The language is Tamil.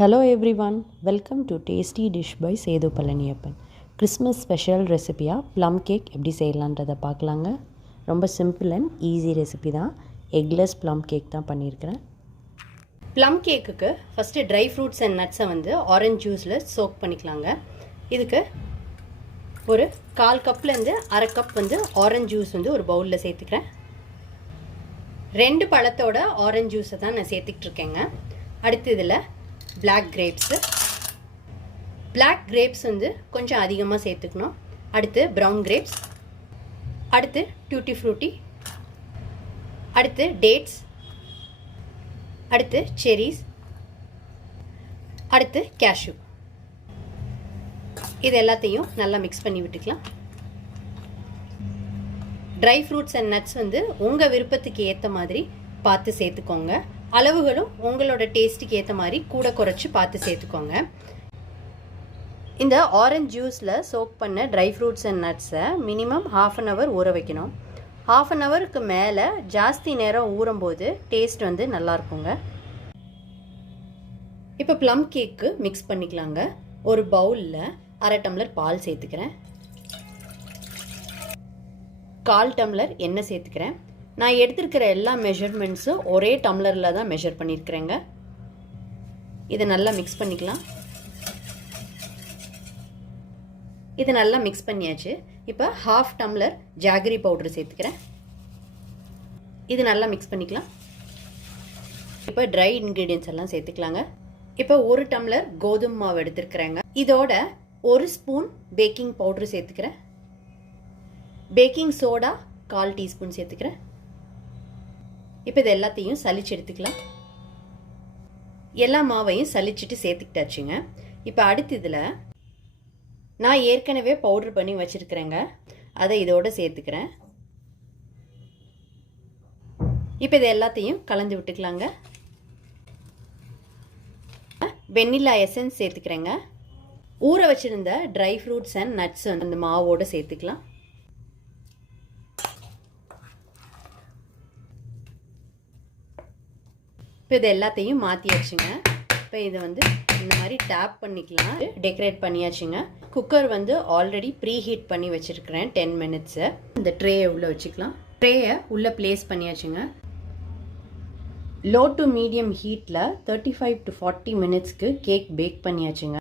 Hello everyone, welcome to Tasty Dish by Sethu Palaniyappan. Christmas special ரெசிபியாக ப்ளம் கேக் எப்படி செய்யலான்றதை பார்க்கலாங்க. ரொம்ப சிம்பிள் அண்ட் ஈஸி ரெசிபி தான். எக்லெஸ் ப்ளம் கேக் தான் பண்ணியிருக்கிறேன். ப்ளம் கேக்குக்கு ஃபஸ்ட்டு ட்ரை ஃப்ரூட்ஸ் அண்ட் நட்ஸை வந்து ஆரஞ்ச் ஜூஸில் சோக் பண்ணிக்கலாங்க. இதுக்கு ஒரு 1/4 கப்லேருந்து 1/2 கப் வந்து ஆரஞ்ச் ஜூஸ் வந்து ஒரு பவுலில் சேர்த்துக்கிறேன். 2 பழத்தோட ஆரஞ்ச் ஜூஸை தான் நான் சேர்த்துக்கிட்டு இருக்கேங்க. அடுத்து இதில் பிளாக் கிரேப்ஸ் வந்து கொஞ்சம் அதிகமாக சேர்த்துக்கணும். அடுத்து ப்ரௌன் கிரேப்ஸ், அடுத்து டூட்டி ஃப்ரூட்டி, அடுத்து டேட்ஸ், அடுத்து செரிஸ், அடுத்து கேஷ்யூ. இது எல்லாத்தையும் நல்லா மிக்ஸ் பண்ணி விட்டுக்கலாம். ட்ரை ஃப்ரூட்ஸ் அண்ட் நட்ஸ் வந்து உங்கள் விருப்பத்துக்கு ஏற்ற மாதிரி பார்த்து சேர்த்துக்கோங்க. அளவுகளும் உங்களோட டேஸ்ட்டுக்கு ஏற்ற மாதிரி கூட குறைச்சி பார்த்து சேர்த்துக்கோங்க. இந்த ஆரஞ்ச் ஜூஸில் சோக் பண்ண ட்ரை ஃப்ரூட்ஸ் அண்ட் நட்ஸை மினிமம் 1/2 hour ஊற வைக்கணும். 1/2 hourக்கு மேலே ஜாஸ்தி நேரம் ஊறும்போது டேஸ்ட் வந்து நல்லாயிருக்குங்க. இப்போ ப்ளம் கேக்கு மிக்ஸ் பண்ணிக்கலாங்க. ஒரு பவுலில் 1/2 டம்ளர் பால் சேர்த்துக்கிறேன். 1/4 டம்ளர் எண்ணெய் சேர்த்துக்கிறேன். நான் எடுத்துருக்கிற எல்லா மெஷர்மெண்ட்ஸும் ஒரே டம்ளரில் தான் மெஷர் பண்ணியிருக்கிறேங்க. இதை நல்லா மிக்ஸ் பண்ணிக்கலாம். இது நல்லா மிக்ஸ் பண்ணியாச்சு. இப்போ 1/2 டம்ளர் ஜாகரி பவுடர் சேர்த்துக்கிறேன். இது நல்லா மிக்ஸ் பண்ணிக்கலாம். இப்போ ட்ரை இன்க்ரீடியன்ஸ் எல்லாம் சேர்த்துக்கலாங்க. இப்போ 1 டம்ளர் கோதுமை மாவு எடுத்துருக்குறேங்க. இதோட 1 ஸ்பூன் பேக்கிங் பவுடர் சேர்த்துக்கிறேன். பேக்கிங் சோடா 1/4 டீஸ்பூன் சேர்த்துக்கிறேன். இப்போ இது எல்லாத்தையும் சலிச்சு எடுத்துக்கலாம். எல்லா மாவையும் சலிச்சுட்டு சேர்த்துக்கிட்டாச்சுங்க. இப்போ அடுத்து இதில் நான் ஏற்கனவே பவுடர் பண்ணி வச்சுருக்கிறேங்க, அதை இதோடு சேர்த்துக்கிறேன். இப்போ இது எல்லாத்தையும் கலந்து விட்டுக்கலாங்க. வெண்ணிலா எசன்ஸ் சேர்த்துக்கிறேங்க. ஊற வச்சுருந்த ட்ரை ஃப்ரூட்ஸ் அண்ட் நட்ஸ் அந்த மாவோடு சேர்த்துக்கலாம். இப்போ இது எல்லாத்தையும் மாற்றியாச்சுங்க. இப்போ இதை வந்து இந்த மாதிரி டேப் பண்ணிக்கலாம். டெக்கரேட் பண்ணியாச்சுங்க. குக்கர் வந்து ஆல்ரெடி ப்ரீ ஹீட் பண்ணி வச்சுருக்கிறேன் 10 minutes. இந்த ட்ரேயை உள்ளே வச்சுக்கலாம். ட்ரேயை உள்ளே ப்ளேஸ் பண்ணியாச்சுங்க. லோ டு மீடியம் ஹீட்டில் 35 to 40 minutesக்கு கேக் பேக் பண்ணியாச்சுங்க.